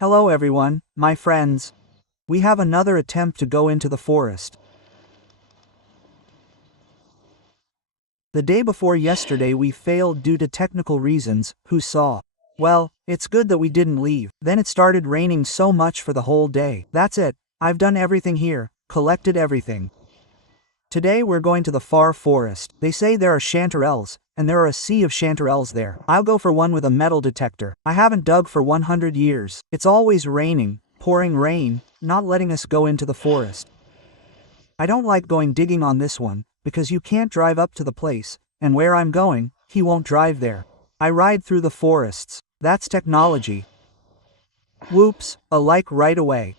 Hello everyone, my friends. We have another attempt to go into the forest. The day before yesterday we failed due to technical reasons. Who saw? Well, it's good that we didn't leave. Then it started raining so much for the whole day. That's it. I've done everything here, collected everything. Today we're going to the far forest. They say there are chanterelles, and there are a sea of chanterelles there. I'll go for one with a metal detector. I haven't dug for 100 years. It's always raining, pouring rain, not letting us go into the forest. I don't like going digging on this one, because you can't drive up to the place, and where I'm going, he won't drive there. I ride through the forests. That's technology. Whoops, a like right away.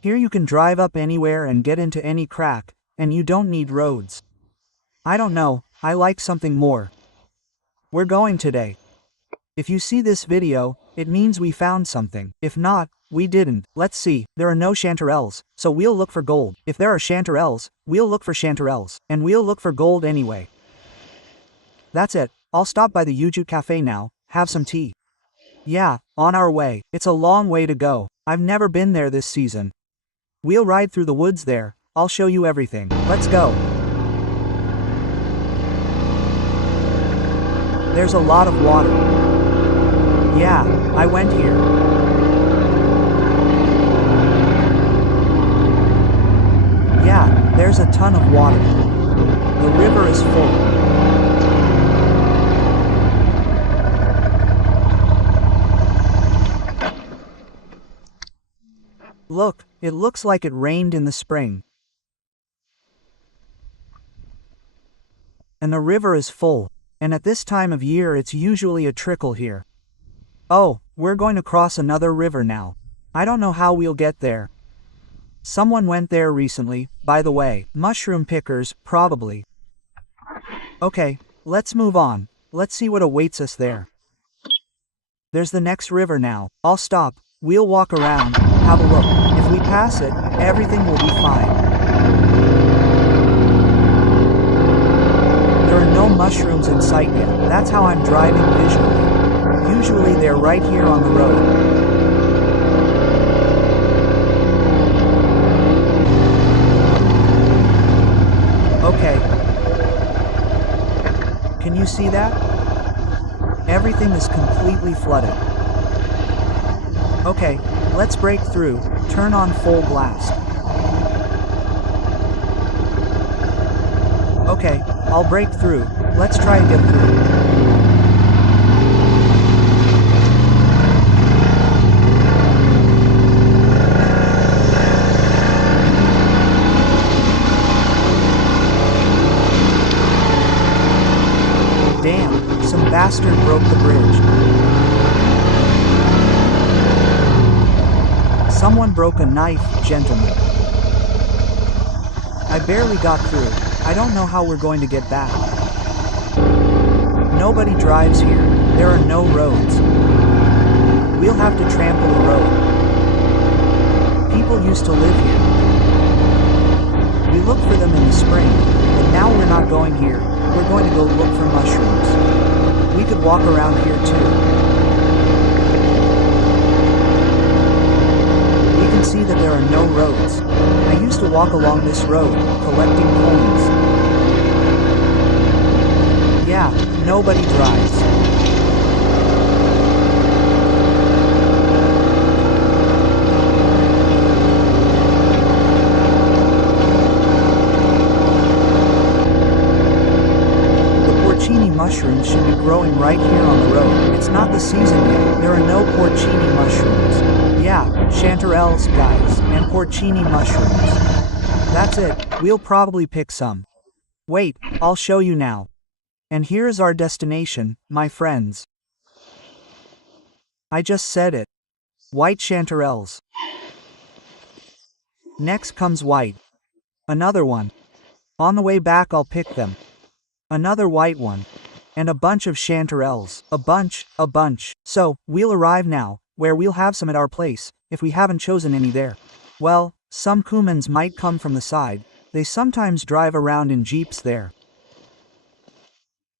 Here you can drive up anywhere and get into any crack, and you don't need roads. I don't know, I like something more. We're going today. If you see this video, it means we found something. If not, we didn't. Let's see, there are no chanterelles, so we'll look for gold. If there are chanterelles, we'll look for chanterelles, and we'll look for gold anyway. That's it, I'll stop by the Yuju Cafe now, have some tea. Yeah, on our way. It's a long way to go. I've never been there this season. We'll ride through the woods there. I'll show you everything. Let's go. There's a lot of water. Yeah, I went here. Yeah, there's a ton of water. The river is full. Look, it looks like it rained in the spring. And the river is full, and at this time of year it's usually a trickle here. Oh, we're going to cross another river now. I don't know how we'll get there. Someone went there recently, by the way. Mushroom pickers, probably. Okay, let's move on. Let's see what awaits us there. There's the next river now. I'll stop, we'll walk around, have a look. If we pass it, everything will be fine. There are no mushrooms in sight yet. That's how I'm driving visually. Usually they're right here on the road. Okay. Can you see that? Everything is completely flooded. Okay, let's break through, turn on full blast. Okay, I'll break through, let's try to get through. Damn, some bastard broke the bridge. Someone broke a knife, gentlemen. I barely got through. I don't know how we're going to get back. Nobody drives here. There are no roads. We'll have to trample a road. People used to live here. We look for them in the spring, but now we're not going here. We're going to go look for mushrooms. We could walk around here too. See that there are no roads. I used to walk along this road, collecting coins. Yeah, nobody drives. The porcini mushrooms should be growing right here on the road. It's not the season yet. There are no porcini mushrooms. Yeah, chanterelles, guys, and porcini mushrooms. That's it, we'll probably pick some. Wait, I'll show you now. And here's our destination, my friends. I just said it. White chanterelles. Next comes white. Another one. On the way back I'll pick them. Another white one. And a bunch of chanterelles. A bunch. So, we'll arrive now, where we'll have some at our place, if we haven't chosen any there. Well, some cumans might come from the side, they sometimes drive around in jeeps there.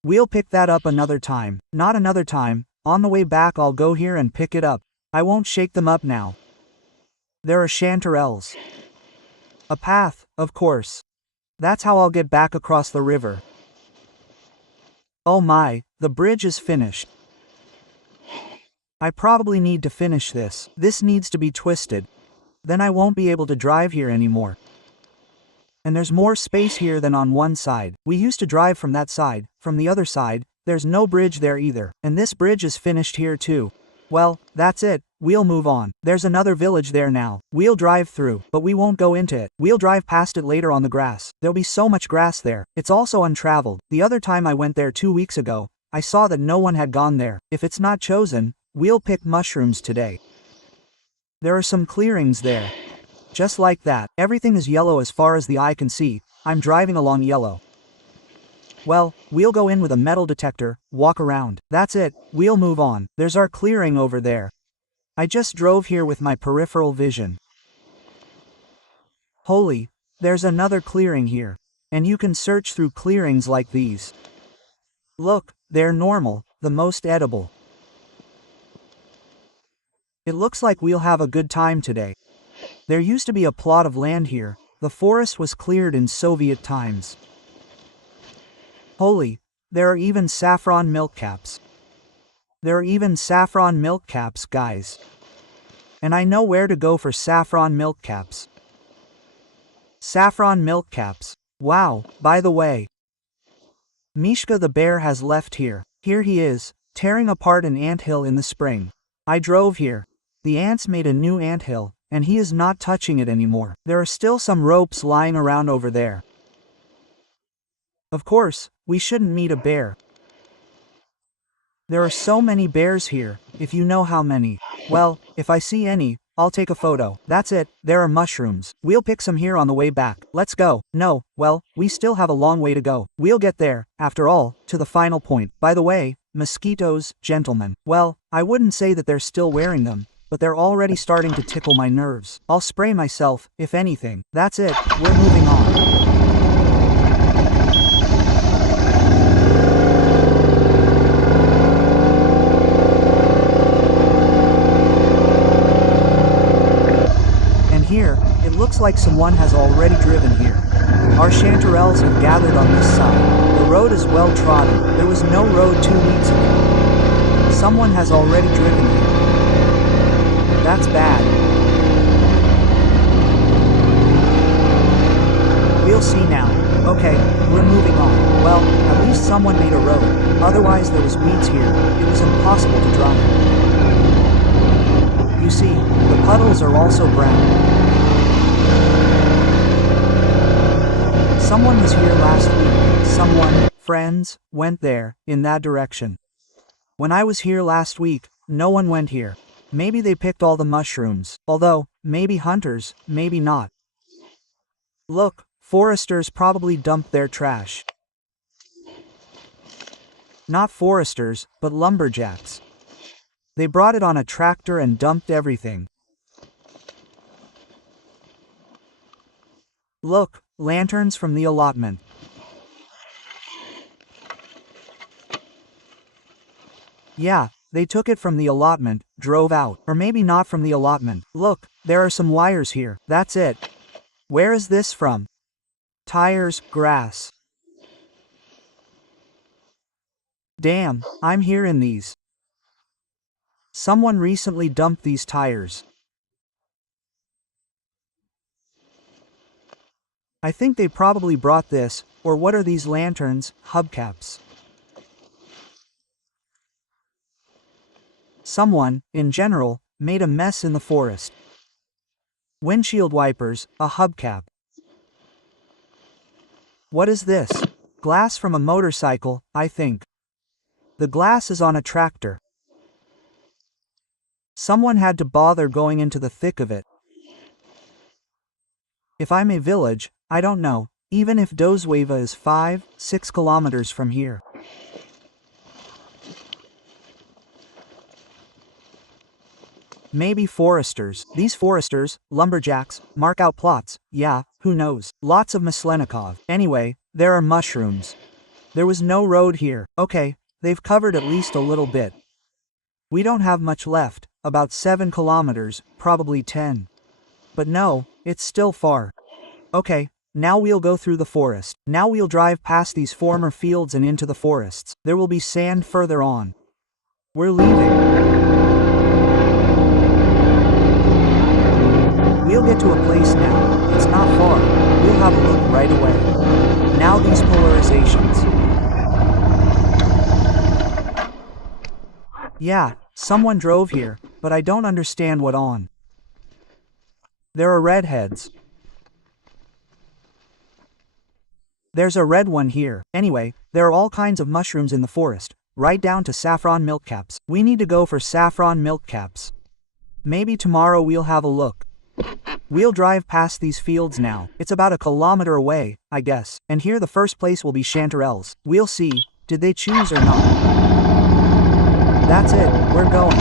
We'll pick that up another time, not another time, on the way back I'll go here and pick it up. I won't shake them up now. There are chanterelles. A path, of course. That's how I'll get back across the river. Oh my, the bridge is finished. I probably need to finish this. This needs to be twisted. Then I won't be able to drive here anymore. And there's more space here than on one side. We used to drive from that side. From the other side, there's no bridge there either. And this bridge is finished here too. Well, that's it. We'll move on. There's another village there now. We'll drive through, but we won't go into it. We'll drive past it later on the grass. There'll be so much grass there. It's also untraveled. The other time I went there 2 weeks ago, I saw that no one had gone there. If it's not chosen, we'll pick mushrooms today. There are some clearings there. Just like that. Everything is yellow as far as the eye can see. I'm driving along yellow. Well, we'll go in with a metal detector, walk around. That's it, we'll move on. There's our clearing over there. I just drove here with my peripheral vision. Holy, there's another clearing here. And you can search through clearings like these. Look, they're normal, the most edible. It looks like we'll have a good time today. There used to be a plot of land here. The forest was cleared in Soviet times. Holy, there are even saffron milk caps. There are even saffron milk caps, guys. And I know where to go for saffron milk caps. Saffron milk caps. Wow, by the way. Mishka the bear has left here. Here he is, tearing apart an anthill in the spring. I drove here. The ants made a new anthill, and he is not touching it anymore. There are still some ropes lying around over there. Of course, we shouldn't meet a bear. There are so many bears here, if you know how many. Well, if I see any, I'll take a photo. That's it, there are mushrooms. We'll pick some here on the way back. Let's go. No, well, we still have a long way to go. We'll get there, after all, to the final point. By the way, mosquitoes, gentlemen. Well, I wouldn't say that they're still wearing them, but they're already starting to tickle my nerves. I'll spray myself, if anything. That's it, we're moving on. Looks like someone has already driven here. Our chanterelles have gathered on this side. The road is well trodden. There was no road 2 weeks ago. Someone has already driven here. That's bad. We'll see now. Okay, we're moving on. Well, at least someone made a road. Otherwise there was weeds here. It was impossible to drive. You see, the puddles are also brown. Someone was here last week. Someone, friends, went there, in that direction. When I was here last week, no one went here. Maybe they picked all the mushrooms. Although, maybe hunters, maybe not. Look, foresters probably dumped their trash. Not foresters, but lumberjacks. They brought it on a tractor and dumped everything. Look, lanterns from the allotment. Yeah, they took it from the allotment, drove out. Or maybe not from the allotment. Look, there are some wires here. That's it. Where is this from? Tires, grass. Damn, I'm hearing these. Someone recently dumped these tires. I think they probably brought this, or what are these lanterns, hubcaps? Someone, in general, made a mess in the forest. Windshield wipers, a hubcap. What is this? Glass from a motorcycle, I think. The glass is on a tractor. Someone had to bother going into the thick of it. If I'm a village, I don't know, even if Dozweva is 5-6 kilometers from here. Maybe foresters. These foresters, lumberjacks, mark out plots. Yeah, who knows? Lots of Maslenikov. Anyway, there are mushrooms. There was no road here. Okay, they've covered at least a little bit. We don't have much left. about 7 kilometers, probably 10. But no, it's still far. Okay, now we'll go through the forest. Now we'll drive past these former fields and into the forests. There will be sand further on. We're leaving. We'll get to a place now. It's not far. We'll have a look right away. Now these polarizations. Yeah, someone drove here, but I don't understand what on. There are redheads. There's a red one here. Anyway, there are all kinds of mushrooms in the forest, right down to saffron milkcaps. We need to go for saffron milkcaps. Maybe tomorrow we'll have a look. We'll drive past these fields now. It's about a kilometer away, I guess. And here the first place will be chanterelles. We'll see, did they choose or not? That's it, we're going.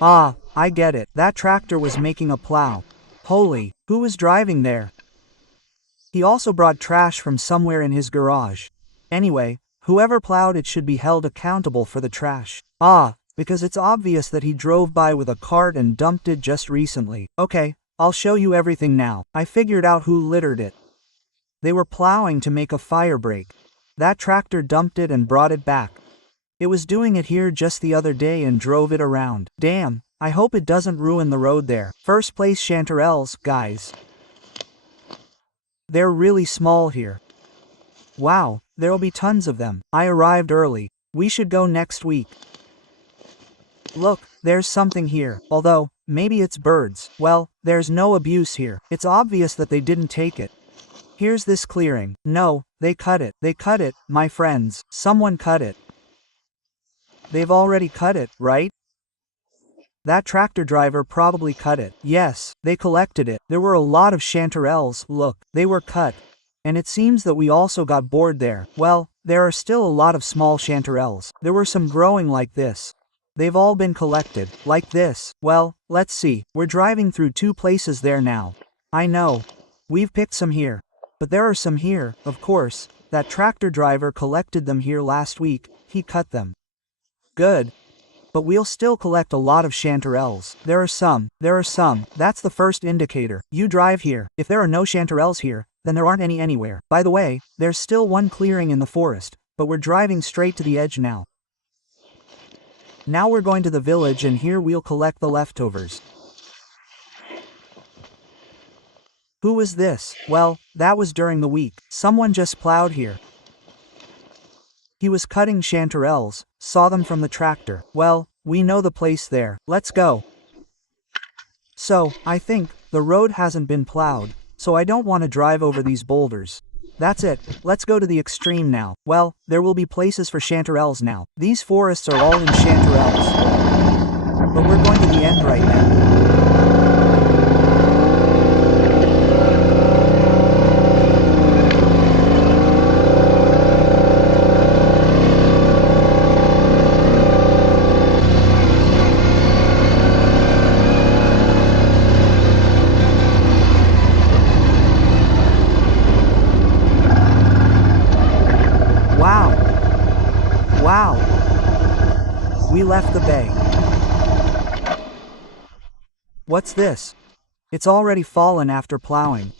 Ah, I get it. That tractor was making a plow. Holy, who was driving there? He also brought trash from somewhere in his garage. Anyway, whoever plowed it should be held accountable for the trash. Ah, because it's obvious that he drove by with a cart and dumped it just recently. Okay, I'll show you everything now. I figured out who littered it. They were plowing to make a fire break. That tractor dumped it and brought it back. It was doing it here just the other day and drove it around. Damn, I hope it doesn't ruin the road there. First place chanterelles, guys. They're really small here. Wow, there'll be tons of them. I arrived early. We should go next week. Look, there's something here. Although, maybe it's birds. Well, there's no abuse here. It's obvious that they didn't take it. Here's this clearing. No, they cut it. They cut it, my friends. Someone cut it. They've already cut it, right? That tractor driver probably cut it. Yes, they collected it. There were a lot of chanterelles, look, they were cut. And it seems that we also got bored there. Well, there are still a lot of small chanterelles. There were some growing like this. They've all been collected, like this. Well, let's see. We're driving through 2 places there now. I know. We've picked some here. But there are some here, of course. That tractor driver collected them here last week. He cut them. Good. But we'll still collect a lot of chanterelles. There are some. That's the first indicator. You drive here. If there are no chanterelles here, then there aren't any anywhere. By the way, there's still one clearing in the forest, but we're driving straight to the edge now. Now we're going to the village and here we'll collect the leftovers. Who was this? Well, that was during the week. Someone just plowed here. He was cutting chanterelles, saw them from the tractor. Well, we know the place there. Let's go. So, I think, the road hasn't been plowed, so I don't want to drive over these boulders. That's it, let's go to the extreme now. Well, there will be places for chanterelles now. These forests are all in chanterelles. But we're going to the end right now. Wow! We left the bay. What's this? It's already fallen after plowing.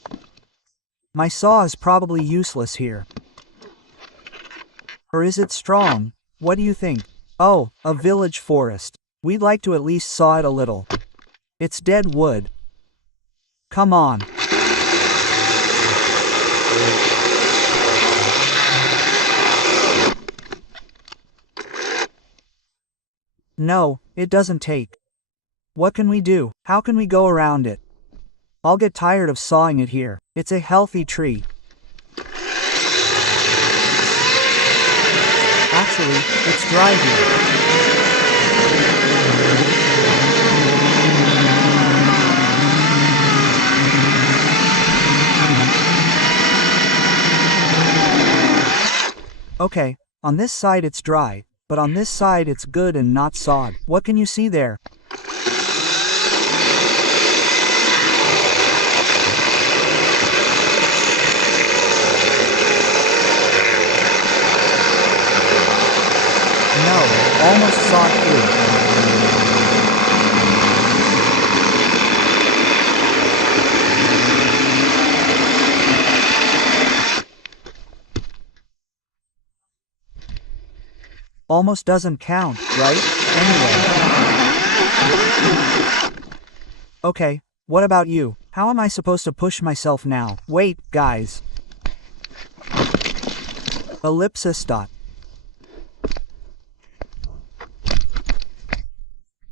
My saw is probably useless here. Or is it strong? What do you think? Oh, a village forest. We'd like to at least saw it a little. It's dead wood. Come on. No, it doesn't take. What can we do? How can we go around it? I'll get tired of sawing it here. It's a healthy tree. Actually, it's dry here. Okay, on this side it's dry, but on this side it's good and not sod. What can you see there? No, almost sawed through. Almost doesn't count, right? Anyway. Okay, what about you? How am I supposed to push myself now? Wait, guys. Ellipsis dot.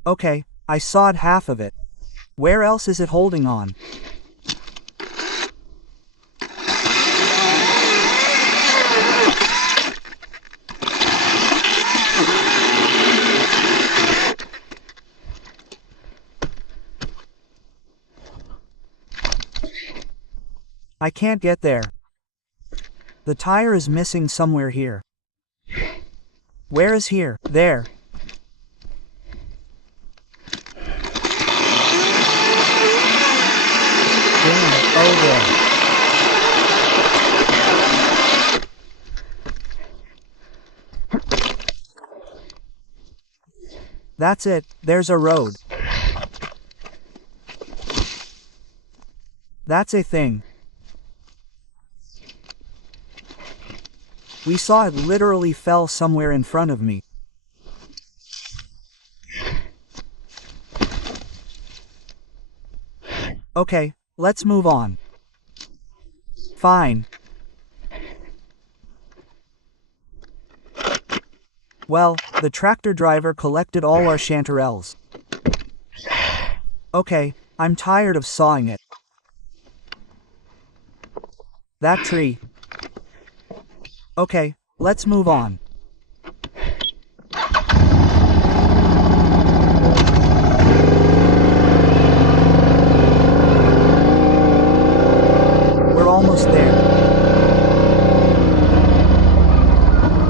Okay, I sawed half of it. Where else is it holding on? I can't get there. The tire is missing somewhere here. Where is here? There. Damn, oh there. That's it, there's a road. That's a thing. We saw it literally fell somewhere in front of me. Okay, let's move on. Fine. Well, the tractor driver collected all our chanterelles. Okay, I'm tired of sawing it. That tree. Okay, let's move on. We're almost there.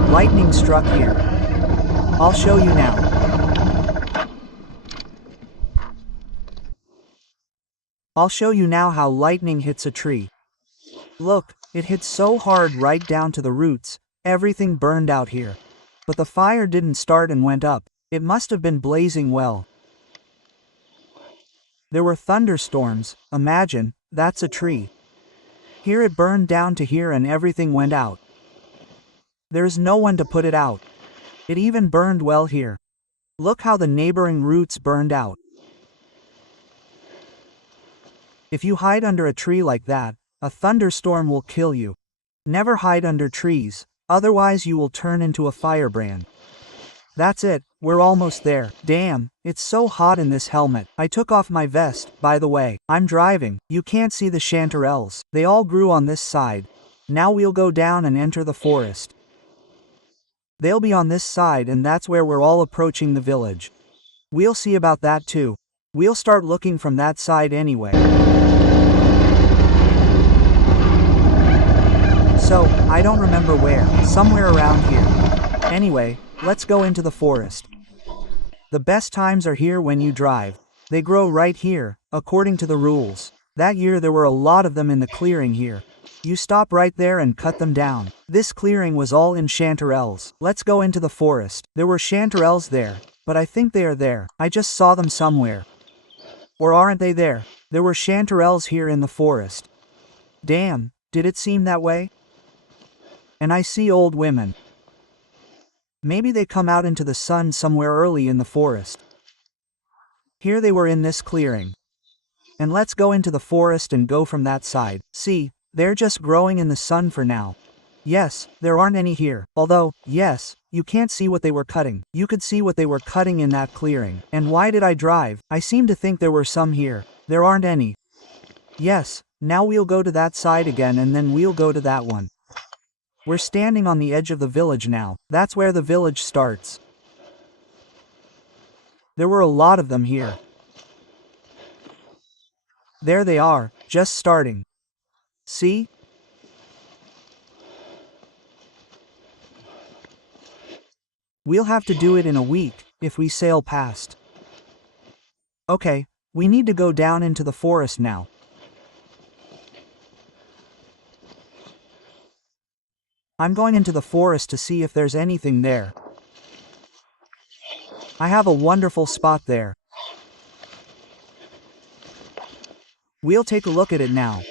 Lightning struck here. I'll show you now. I'll show you now how lightning hits a tree. Look, it hit so hard right down to the roots, everything burned out here. But the fire didn't start and went up. It must have been blazing well. There were thunderstorms, imagine, that's a tree. Here it burned down to here and everything went out. There's no one to put it out. It even burned well here. Look how the neighboring roots burned out. If you hide under a tree like that, a thunderstorm will kill you. Never hide under trees, otherwise you will turn into a firebrand. That's it, we're almost there. Damn, it's so hot in this helmet. I took off my vest, by the way. I'm driving. You can't see the chanterelles. They all grew on this side. Now we'll go down and enter the forest. They'll be on this side and that's where we're all approaching the village. We'll see about that too. We'll start looking from that side anyway. So, I don't remember where, somewhere around here. Anyway, let's go into the forest. The best times are here when you drive. They grow right here, according to the rules. That year there were a lot of them in the clearing here. You stop right there and cut them down. This clearing was all in chanterelles. Let's go into the forest. There were chanterelles there, but I think they are there. I just saw them somewhere. Or aren't they there? There were chanterelles here in the forest. Damn, did it seem that way? And I see old women. Maybe they come out into the sun somewhere early in the forest. Here they were in this clearing. And let's go into the forest and go from that side. See, they're just growing in the sun for now. Yes, there aren't any here. Although, yes, you can't see what they were cutting. You could see what they were cutting in that clearing. And why did I drive? I seem to think there were some here. There aren't any. Yes, now we'll go to that side again and then we'll go to that one. We're standing on the edge of the village now. That's where the village starts. There were a lot of them here. There they are, just starting. See? We'll have to do it in a week, if we sail past. Okay, we need to go down into the forest now. I'm going into the forest to see if there's anything there. I have a wonderful spot there. We'll take a look at it now.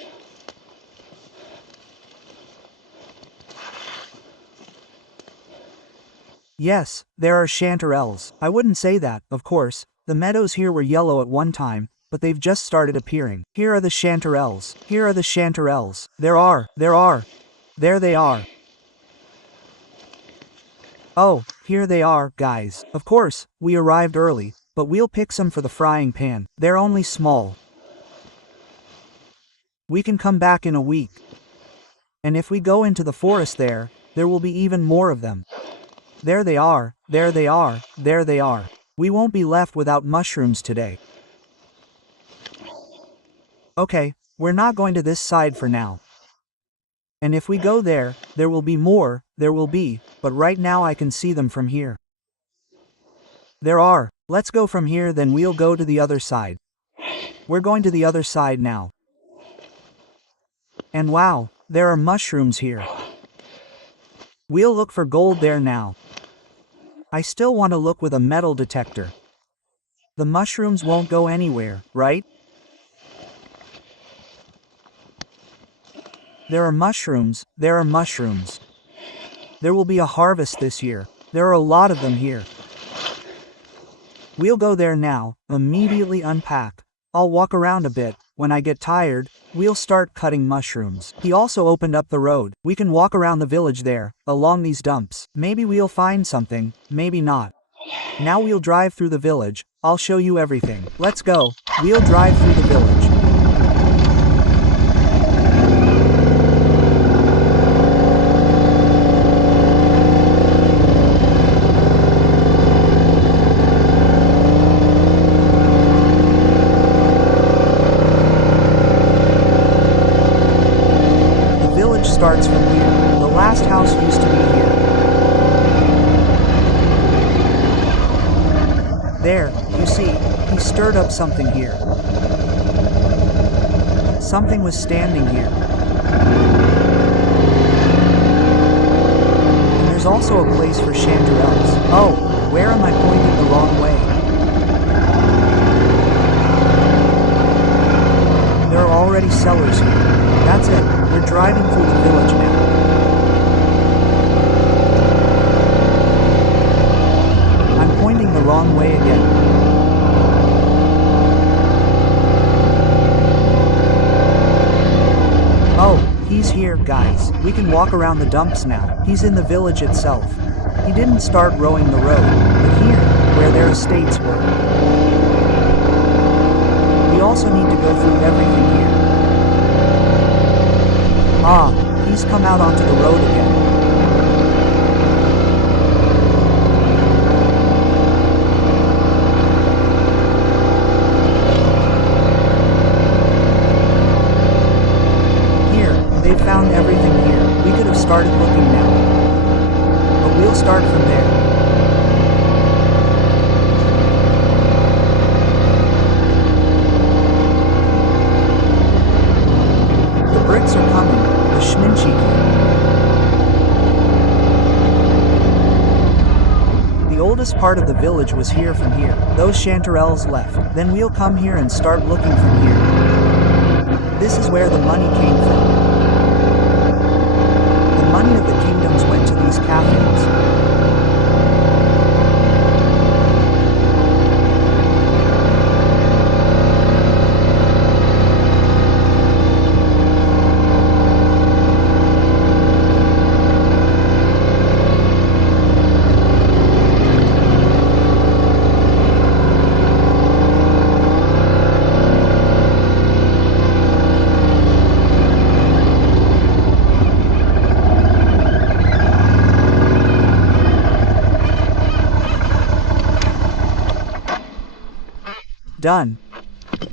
Yes, there are chanterelles. I wouldn't say that, of course. The meadows here were yellow at one time, but they've just started appearing. Here are the chanterelles. Here are the chanterelles. There they are. Oh, here they are, guys. Of course, we arrived early, but we'll pick some for the frying pan. They're only small. We can come back in a week. And if we go into the forest there will be even more of them. There they are, there they are, there they are. We won't be left without mushrooms today. Okay, we're not going to this side for now. And if we go there will be more, but right now I can see them from here. Let's go from here, then we'll go to the other side. We're going to the other side now. And wow, there are mushrooms here. We'll look for gold there now. I still want to look with a metal detector. The mushrooms won't go anywhere, right? There are mushrooms. There will be a harvest this year. There are a lot of them here. We'll go there now, immediately unpack. I'll walk around a bit. When I get tired, we'll start cutting mushrooms. He also opened up the road. We can walk around the village there, along these dumps. Maybe we'll find something, maybe not. Now we'll drive through the village. I'll show you everything. Let's go. We'll drive through the village. Starts from here. The last house used to be here. There, you see, he stirred up something here. Something was standing here. And there's also a place for chanterelles. Oh, where am I pointing the wrong way? There are already sellers here. That's it. We're driving through the village now. I'm pointing the wrong way again. Oh, he's here, guys. We can walk around the dumps now. He's in the village itself. He didn't start rowing the road, but here, where their estates were. We also need to go through everything here. Ah, he's come out onto the road again. Here, they found everything here. We could have started looking now. But we'll start from there. The bricks are coming. The oldest part of the village was here from here. Those chanterelles left. Then we'll come here and start looking from here. This is where the money came from. The money of the kingdoms went to these cafes. Done.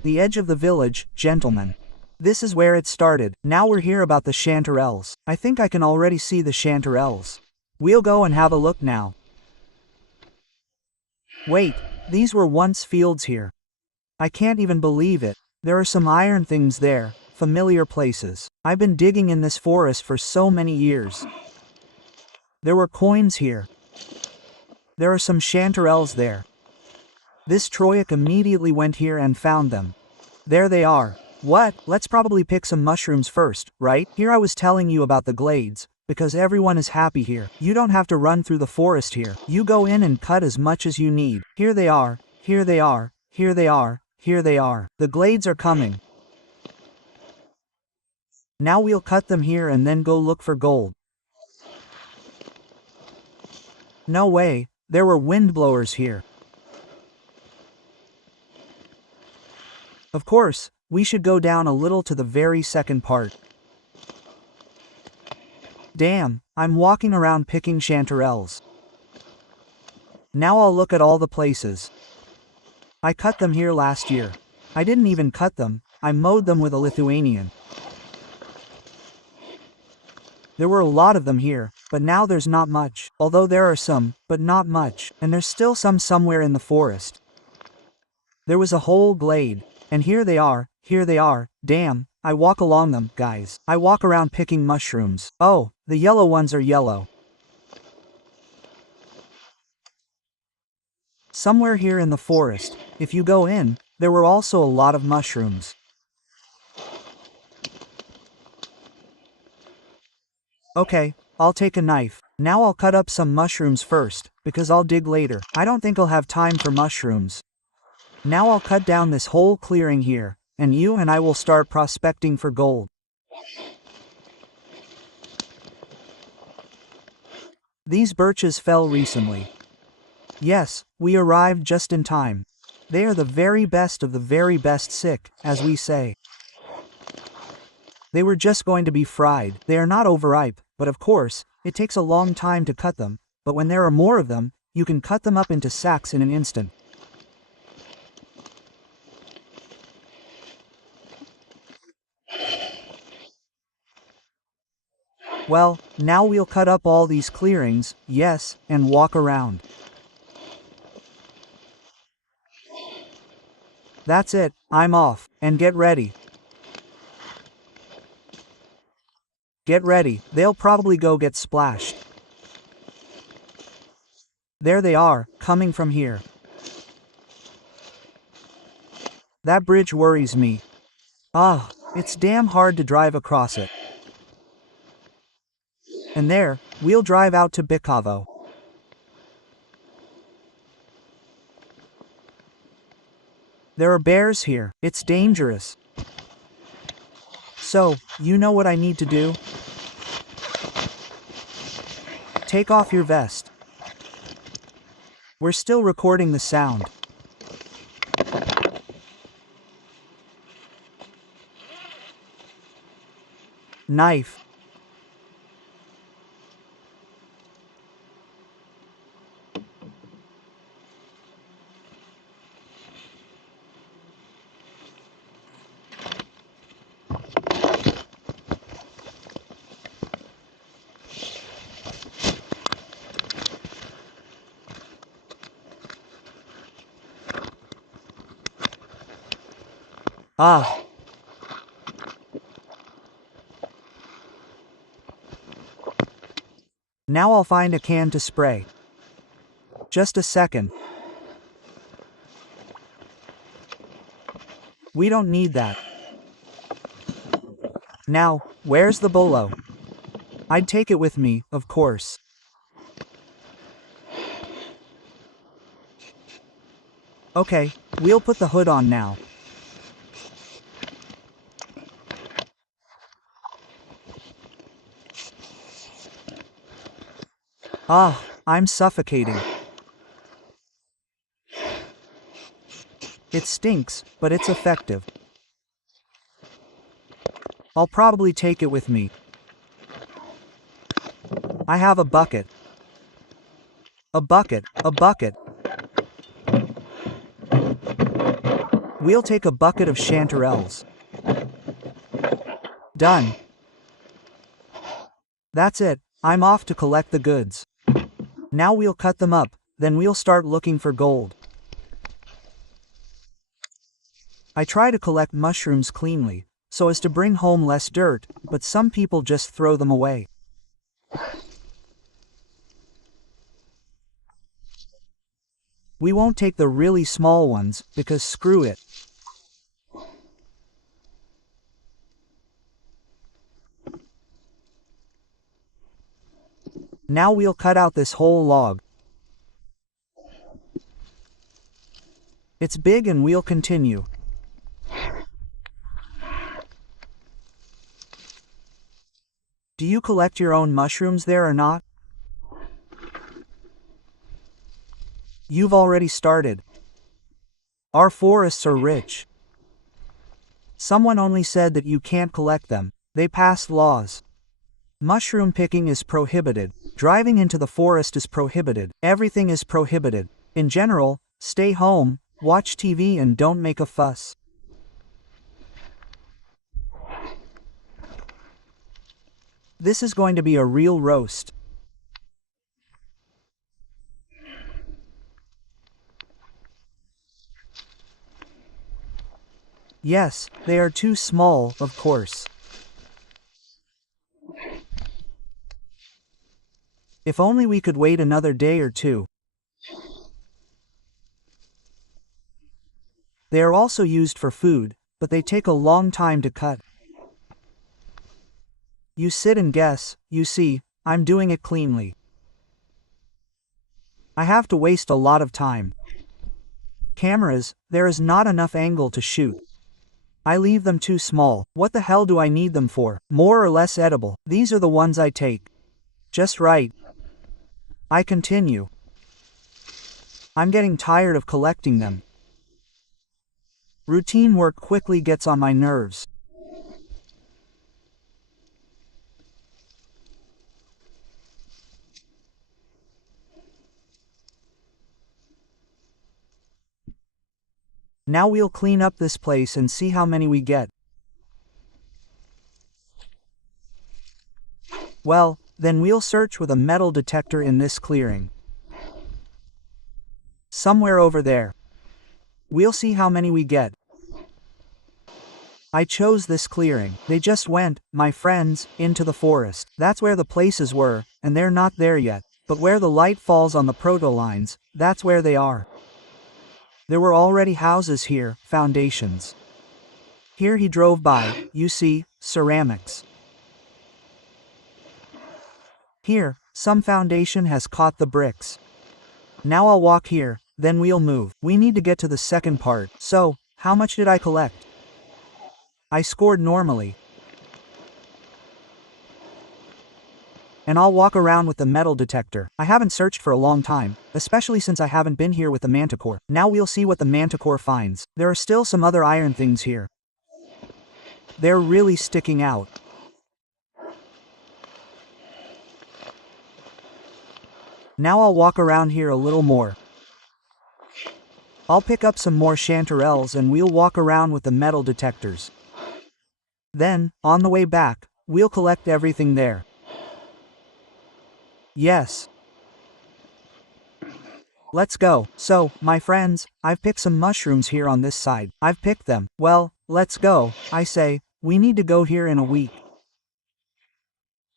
The edge of the village, gentlemen. This is where it started. Now we're here about the chanterelles. I think I can already see the chanterelles. We'll go and have a look now. Wait, these were once fields here. I can't even believe it. There are some iron things there, familiar places. I've been digging in this forest for so many years. There were coins here. There are some chanterelles there. This Troic immediately went here and found them. There they are. What? Let's probably pick some mushrooms first, right? Here I was telling you about the glades, because everyone is happy here. You don't have to run through the forest here. You go in and cut as much as you need. Here they are, here they are, here they are, here they are. The glades are coming. Now we'll cut them here and then go look for gold. No way, there were wind blowers here. Of course, we should go down a little to the very second part. Damn, I'm walking around picking chanterelles. Now I'll look at all the places. I cut them here last year. I didn't even cut them, I mowed them with a Lithuanian. There were a lot of them here, but now there's not much. Although there are some, but not much, and there's still some somewhere in the forest. There was a whole glade, and here they are, damn, I walk along them, guys. I walk around picking mushrooms. Oh, the yellow ones are yellow. Somewhere here in the forest, if you go in, there were also a lot of mushrooms. Okay, I'll take a knife. Now I'll cut up some mushrooms first, because I'll dig later. I don't think I'll have time for mushrooms. Now I'll cut down this whole clearing here, and you and I will start prospecting for gold. These birches fell recently. Yes, we arrived just in time. They are the very best of the very best sick, as we say. They were just going to be fried. They are not overripe, but of course, it takes a long time to cut them, but when there are more of them, you can cut them up into sacks in an instant. Well, now we'll cut up all these clearings, yes, and walk around. That's it, I'm off, and get ready. Get ready, they'll probably go get splashed. There they are, coming from here. That bridge worries me. Ah, it's damn hard to drive across it. And there, we'll drive out to Bikovo. There are bears here, it's dangerous. So, you know what I need to do? Take off your vest. We're still recording the sound. Knife. Ah. Now I'll find a can to spray. Just a second. We don't need that. Now, where's the bolo? I'd take it with me, of course. Okay, we'll put the hood on now. Ah, I'm suffocating. It stinks, but it's effective. I'll probably take it with me. I have a bucket. A bucket, a bucket. We'll take a bucket of chanterelles. Done. That's it, I'm off to collect the goods. Now we'll cut them up, then we'll start looking for gold. I try to collect mushrooms cleanly, so as to bring home less dirt, but some people just throw them away. We won't take the really small ones, because screw it. Now we'll cut out this whole log. It's big and we'll continue. Do you collect your own mushrooms there or not? You've already started. Our forests are rich. Someone only said that you can't collect them. They passed laws. Mushroom picking is prohibited. Driving into the forest is prohibited. Everything is prohibited. In general, stay home, watch TV and don't make a fuss. This is going to be a real roast. Yes, they are too small, of course. If only we could wait another day or two. They are also used for food, but they take a long time to cut. You sit and guess, you see, I'm doing it cleanly. I have to waste a lot of time. Cameras, there is not enough angle to shoot. I leave them too small. What the hell do I need them for? More or less edible. These are the ones I take. Just right. I continue. I'm getting tired of collecting them. Routine work quickly gets on my nerves. Now we'll clean up this place and see how many we get. Well, then we'll search with a metal detector in this clearing. Somewhere over there. We'll see how many we get. I chose this clearing. They just went, my friends, into the forest. That's where the places were, and they're not there yet. But where the light falls on the proto-lines, that's where they are. There were already houses here, foundations. Here he drove by, you see, ceramics. Here, some foundation has caught the bricks. Now I'll walk here, then we'll move. We need to get to the second part. So, how much did I collect? I scored normally. And I'll walk around with the metal detector. I haven't searched for a long time, especially since I haven't been here with the manticore. Now we'll see what the manticore finds. There are still some other iron things here. They're really sticking out. Now I'll walk around here a little more. I'll pick up some more chanterelles and we'll walk around with the metal detectors. Then, on the way back, we'll collect everything there. Yes. Let's go. So, my friends, I've picked some mushrooms here on this side. I've picked them. Well, let's go. I say, we need to go here in a week.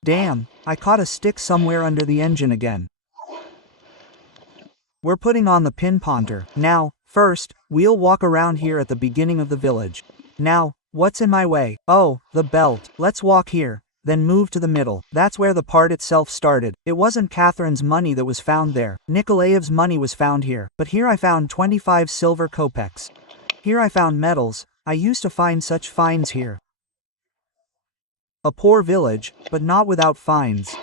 Damn, I caught a stick somewhere under the engine again. We're putting on the pinpointer. Now, first, we'll walk around here at the beginning of the village. Now, what's in my way? Oh, the belt. Let's walk here. Then move to the middle. That's where the part itself started. It wasn't Catherine's money that was found there. Nikolaev's money was found here. But here I found 25 silver kopecks. Here I found medals. I used to find such finds here. A poor village, but not without finds.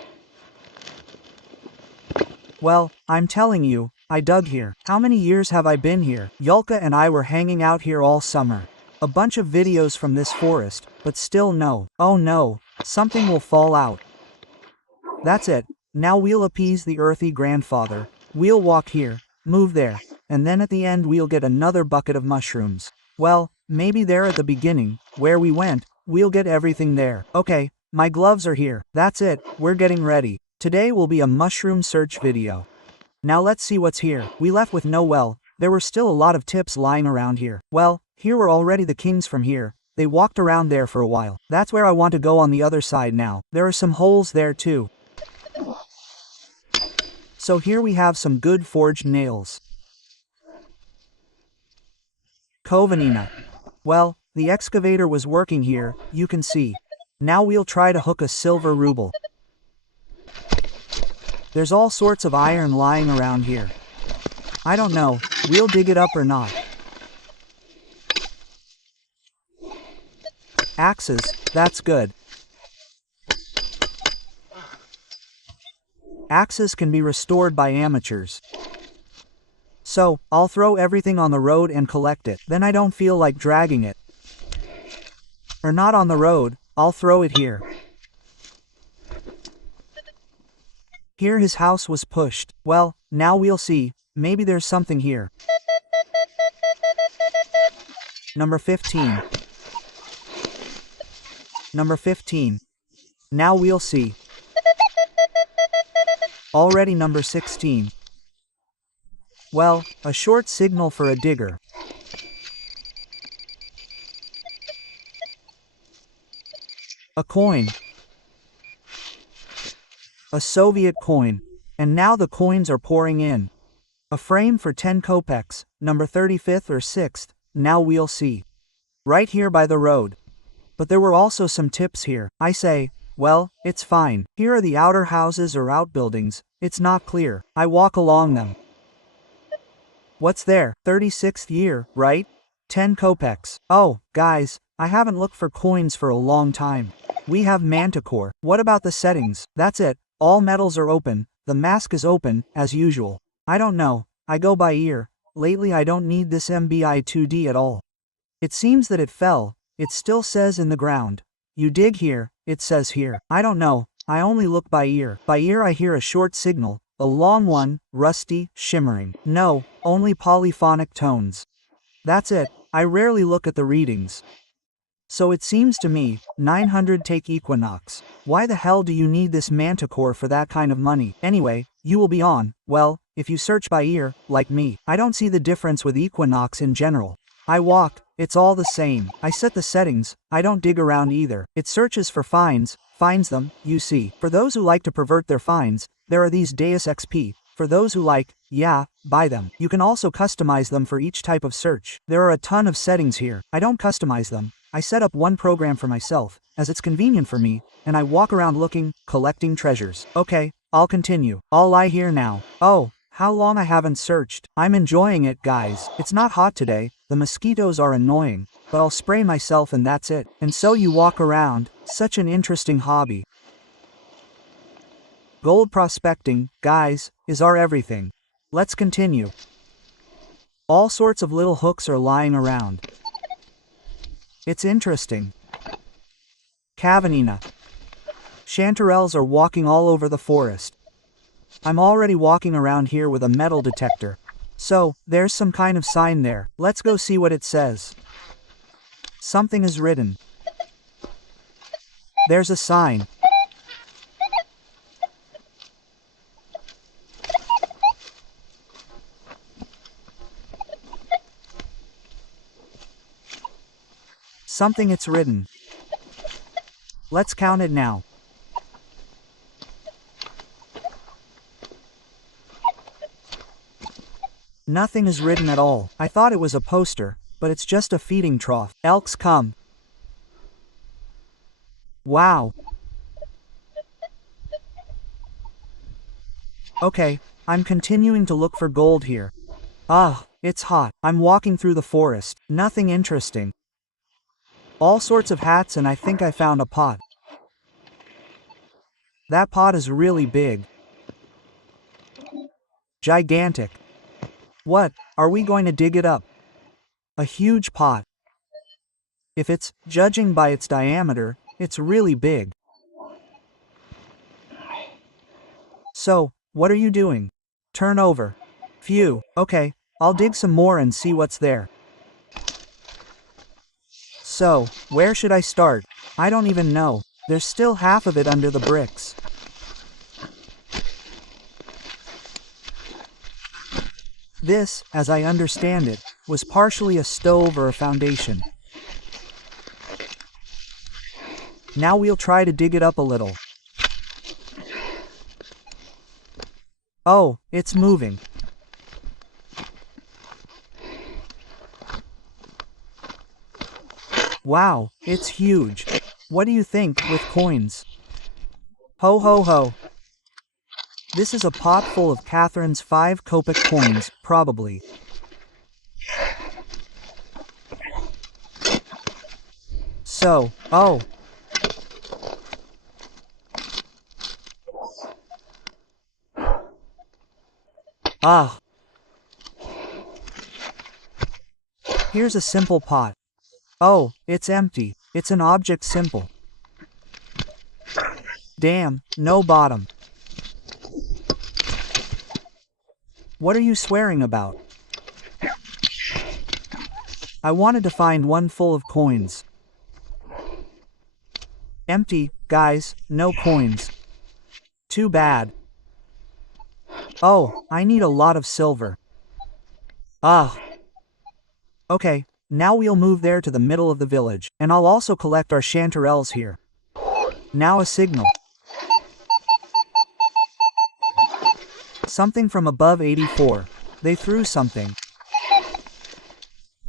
Well, I'm telling you, I dug here. How many years have I been here? Yulka and I were hanging out here all summer. A bunch of videos from this forest, but still no. Oh no, something will fall out. That's it. Now we'll appease the earthy grandfather. We'll walk here, move there, and then at the end we'll get another bucket of mushrooms. Well, maybe there at the beginning, where we went, we'll get everything there. Okay, my gloves are here. That's it, we're getting ready. Today will be a mushroom search video. Now let's see what's here. We left with no well. There were still a lot of tips lying around here. Well, here were already the kings from here. They walked around there for a while. That's where I want to go on the other side now. There are some holes there too. So here we have some good forged nails. Kovanina. Well, the excavator was working here, you can see. Now we'll try to hook a silver ruble. There's all sorts of iron lying around here. I don't know, we'll dig it up or not. Axes, that's good. Axes can be restored by amateurs. So, I'll throw everything on the road and collect it. Then I don't feel like dragging it. Or not on the road, I'll throw it here. Here his house was pushed. Well, now we'll see. Maybe there's something here. Number 15. Number 15. Now we'll see. Already number 16. Well, a short signal for a digger. A coin. A Soviet coin. And now the coins are pouring in. A frame for 10 kopecks, number 35th or 6th, now we'll see. Right here by the road. But there were also some tips here. I say, well, it's fine. Here are the outer houses or outbuildings. It's not clear. I walk along them. What's there? 36th year, right? 10 kopecks. Oh, guys, I haven't looked for coins for a long time. We have manticore. What about the settings? That's it. All metals are open. The mask is open, as usual. I don't know. I go by ear. Lately I don't need this MBI 2D at all. It seems that it fell. It still says in the ground. You dig here, it says here. I don't know. I only look by ear. By ear I hear a short signal. A long one, rusty, shimmering. No, only polyphonic tones. That's it. I rarely look at the readings. So it seems to me, 900 take equinox. Why the hell do you need this manticore for that kind of money? Anyway, you will be on, well, if you search by ear, like me. I don't see the difference with equinox in general. I walk, it's all the same. I set the settings, I don't dig around either. It searches for finds, finds them, you see. For those who like to pervert their finds, there are these Deus XP. For those who like, yeah, buy them. You can also customize them for each type of search. There are a ton of settings here. I don't customize them. I set up one program for myself, as it's convenient for me, and I walk around looking, collecting treasures. Okay, I'll continue. I'll lie here now. Oh, how long I haven't searched. I'm enjoying it, guys. It's not hot today, the mosquitoes are annoying, but I'll spray myself and that's it. And so you walk around, such an interesting hobby. Gold prospecting, guys, is our everything. Let's continue. All sorts of little hooks are lying around. It's interesting. Kavanina. Chanterelles are walking all over the forest. I'm already walking around here with a metal detector. So, there's some kind of sign there. Let's go see what it says. Something is written. There's a sign. Something it's written. Let's count it now. Nothing is written at all. I thought it was a poster, but it's just a feeding trough. Elks come. Wow. Okay, I'm continuing to look for gold here. Ah, it's hot. I'm walking through the forest. Nothing interesting. All sorts of hats and I think I found a pot. That pot is really big. Gigantic. What, are we going to dig it up? A huge pot. If it's, judging by its diameter, it's really big. So, what are you doing? Turn over. Phew, okay, I'll dig some more and see what's there. So, where should I start? I don't even know. There's still half of it under the bricks. This, as I understand it, was partially a stove or a foundation. Now we'll try to dig it up a little. Oh, it's moving. Wow, it's huge. What do you think with coins? Ho ho ho. This is a pot full of Catherine's 5 kopeck coins, probably. So, oh. Ah. Here's a simple pot. Oh, it's empty. It's an object simple. Damn, no bottom. What are you swearing about? I wanted to find one full of coins. Empty, guys, no coins. Too bad. Oh, I need a lot of silver. Ah. Okay, now we'll move there to the middle of the village, and I'll also collect our chanterelles here. Now a signal. Something from above 84. They threw something.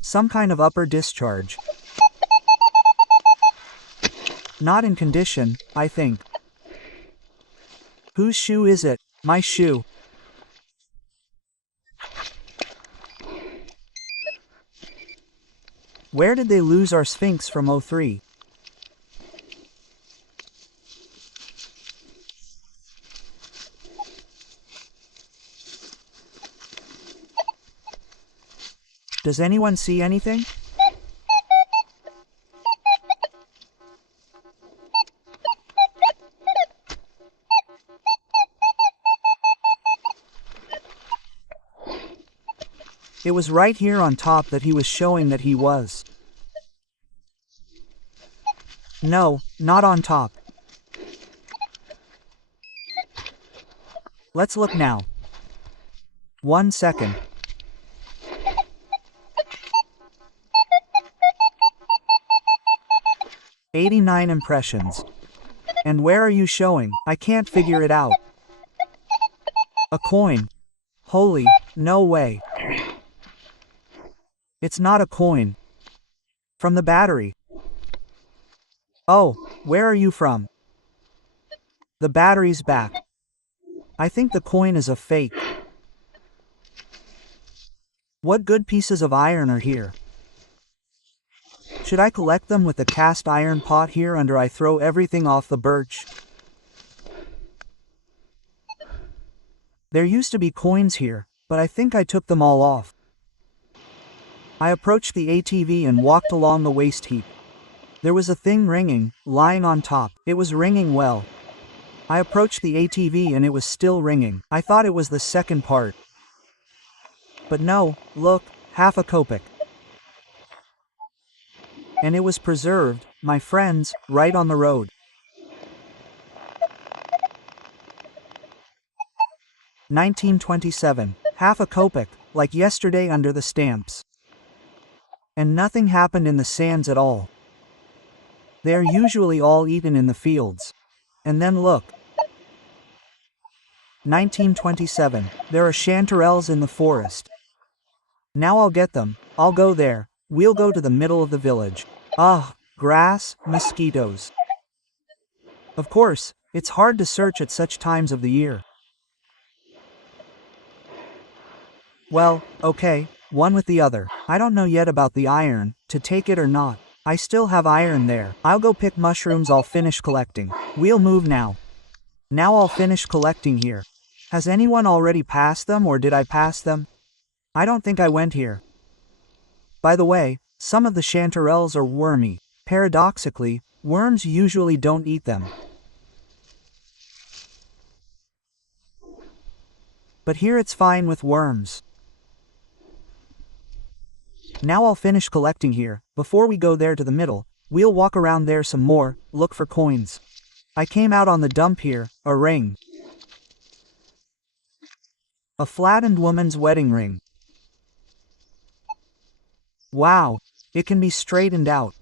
Some kind of upper discharge. Not in condition, I think. Whose shoe is it? My shoe. Where did they lose our Sphinx from 03? Does anyone see anything? It was right here on top that he was showing that he was. No, not on top. Let's look now. 1 second. "89 impressions. And where are you showing? I can't figure it out." A coin. Holy, no way. It's not a coin. From the battery. Oh, where are you from? The battery's back. I think the coin is a fake. What good pieces of iron are here? Should I collect them with the cast iron pot here under I throw everything off the birch? There used to be coins here, but I think I took them all off. I approached the ATV and walked along the waste heap. There was a thing ringing, lying on top. It was ringing well. I approached the ATV and it was still ringing. I thought it was the second part. But no, look, half a kopeck. And it was preserved, my friends, right on the road. 1927, half a kopeck, like yesterday under the stamps. And nothing happened in the sands at all. They are usually all eaten in the fields. And then look. 1927, there are chanterelles in the forest. Now I'll get them, I'll go there, we'll go to the middle of the village. Ah, grass, mosquitoes. Of course, it's hard to search at such times of the year. Well, okay, one with the other. I don't know yet about the iron, to take it or not. I still have iron there. I'll go pick mushrooms, I'll finish collecting. We'll move now. Now I'll finish collecting here. Has anyone already passed them or did I pass them? I don't think I went here. By the way, some of the chanterelles are wormy. Paradoxically, worms usually don't eat them. But here it's fine with worms. Now I'll finish collecting here. Before we go there to the middle, we'll walk around there some more, look for coins. I came out on the dump here, a ring. A flattened woman's wedding ring. Wow, it can be straightened out.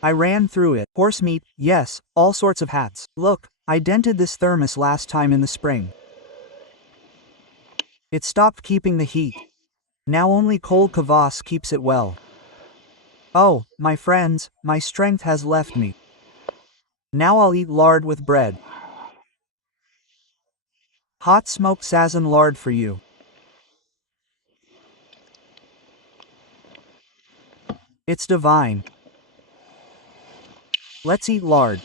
I ran through it. Horse meat, yes, all sorts of hats. Look, I dented this thermos last time in the spring. It stopped keeping the heat. Now only cold kvass keeps it well. Oh, my friends, my strength has left me. Now I'll eat lard with bread. Hot smoked sazon lard for you. It's divine. Let's eat lard.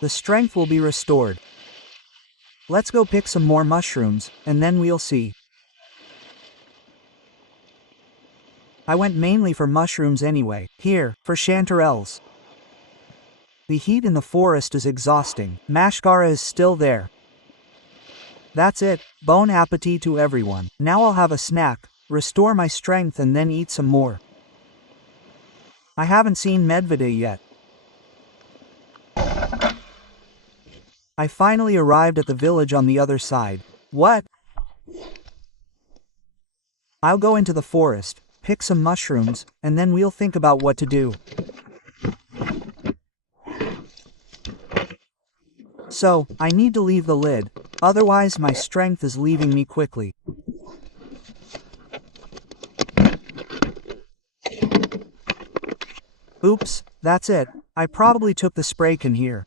The strength will be restored. Let's go pick some more mushrooms, and then we'll see. I went mainly for mushrooms anyway. Here, for chanterelles. The heat in the forest is exhausting. Mashkara is still there. That's it, bon appetit to everyone. Now I'll have a snack, restore my strength and then eat some more. I haven't seen Medveday yet. I finally arrived at the village on the other side. What? I'll go into the forest, pick some mushrooms, and then we'll think about what to do. So, I need to leave the lid, otherwise my strength is leaving me quickly. Oops, that's it, I probably took the spray can here.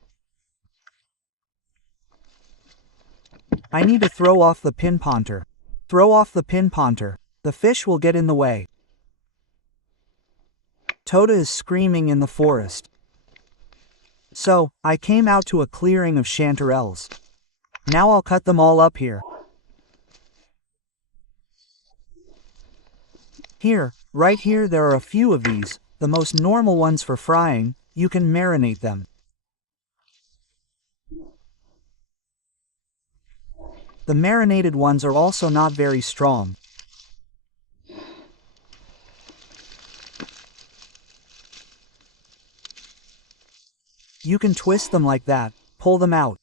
I need to throw off the pinponter. Throw off the pinponter. The fish will get in the way. Toda is screaming in the forest. So, I came out to a clearing of chanterelles. Now I'll cut them all up here. Here, right here there are a few of these, the most normal ones for frying, you can marinate them. The marinated ones are also not very strong. You can twist them like that, pull them out.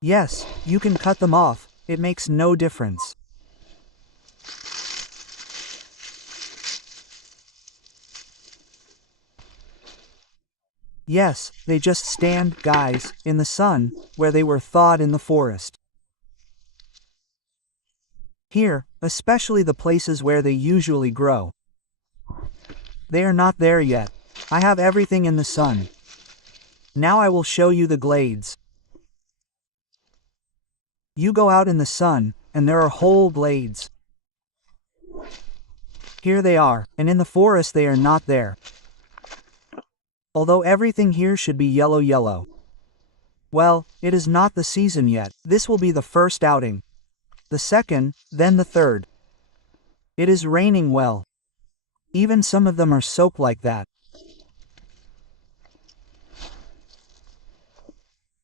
Yes, you can cut them off, it makes no difference. Yes, they just stand, guys, in the sun, where they were thawed in the forest. Here, especially the places where they usually grow. They are not there yet. I have everything in the sun. Now I will show you the glades. You go out in the sun, and there are whole glades. Here they are, and in the forest they are not there. Although everything here should be yellow. Well, it is not the season yet. This will be the first outing. The second, then the third. It is raining well. Even some of them are soaked like that.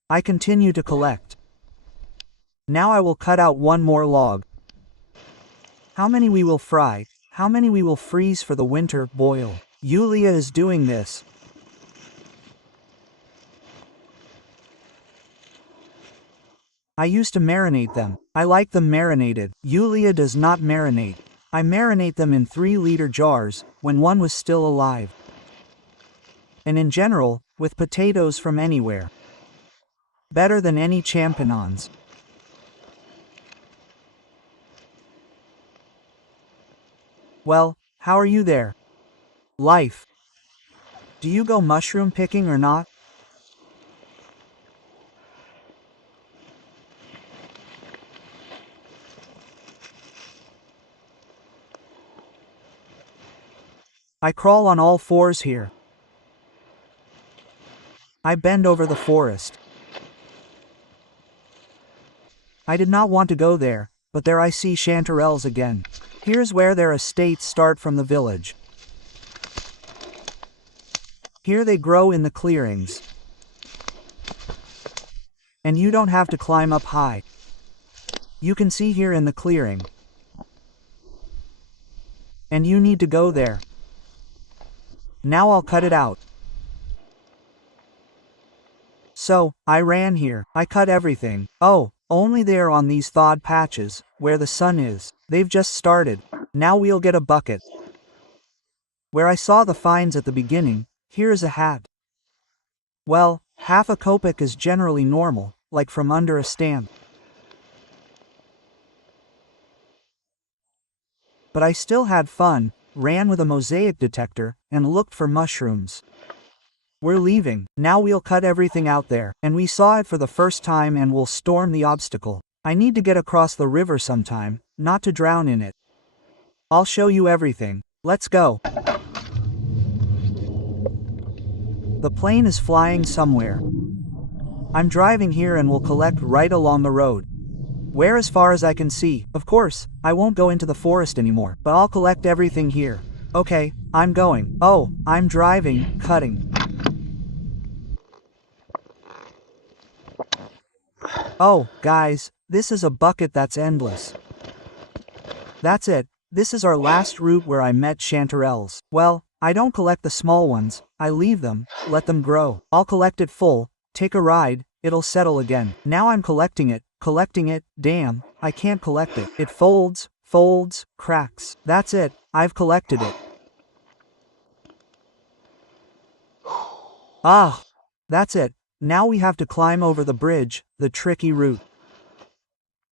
I continue to collect. Now I will cut out one more log. How many we will fry, how many we will freeze for the winter, boil. Yulia is doing this. I used to marinate them. I like them marinated. Yulia does not marinate. I marinate them in 3-liter jars, when one was still alive. And in general, with potatoes from anywhere. Better than any champignons. Well, how are you there? Life. Do you go mushroom picking or not? I crawl on all fours here. I bend over the forest. I did not want to go there, but there I see chanterelles again. Here's where their estates start from the village. Here they grow in the clearings. And you don't have to climb up high. You can see here in the clearing. And you need to go there. Now I'll cut it out. So, I ran here. I cut everything. Oh, Only there on these thawed patches, where the sun is. They've just started. Now we'll get a bucket. Where I saw the finds at the beginning, here is a hat. Well, half a kopeck is generally normal, like from under a stand. But I still had fun, ran with a mosaic detector, and looked for mushrooms. We're leaving, now we'll cut everything out there, and we saw it for the first time and we'll storm the obstacle. I need to get across the river sometime, not to drown in it. I'll show you everything. Let's go. The plane is flying somewhere. I'm driving here and will collect right along the road. Where as far as I can see, of course, I won't go into the forest anymore, but I'll collect everything here. Okay, I'm going. Oh, I'm driving, cutting. Oh, guys, this is a bucket that's endless. That's it, this is our last route where I met chanterelles. Well, I don't collect the small ones, I leave them, let them grow. I'll collect it full, take a ride, it'll settle again. Now I'm collecting it, damn, I can't collect it. It folds, cracks. That's it, I've collected it. Ah, that's it, now we have to climb over the bridge, the tricky route.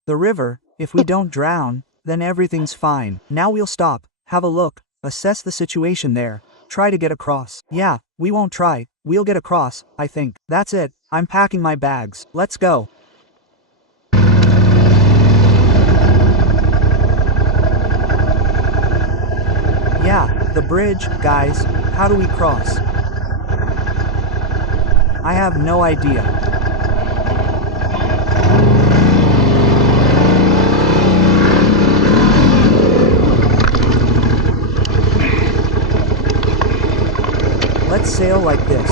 The river, if we don't drown, then everything's fine. Now we'll stop, have a look, assess the situation there, try to get across. Yeah, we won't try, we'll get across, I think. That's it, I'm packing my bags, let's go. Yeah, the bridge, guys, how do we cross? I have no idea. Let's sail like this.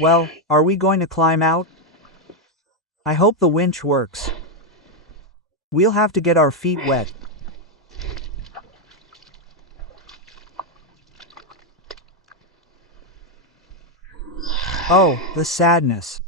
Well, are we going to climb out? I hope the winch works. We'll have to get our feet wet. Oh, the sadness.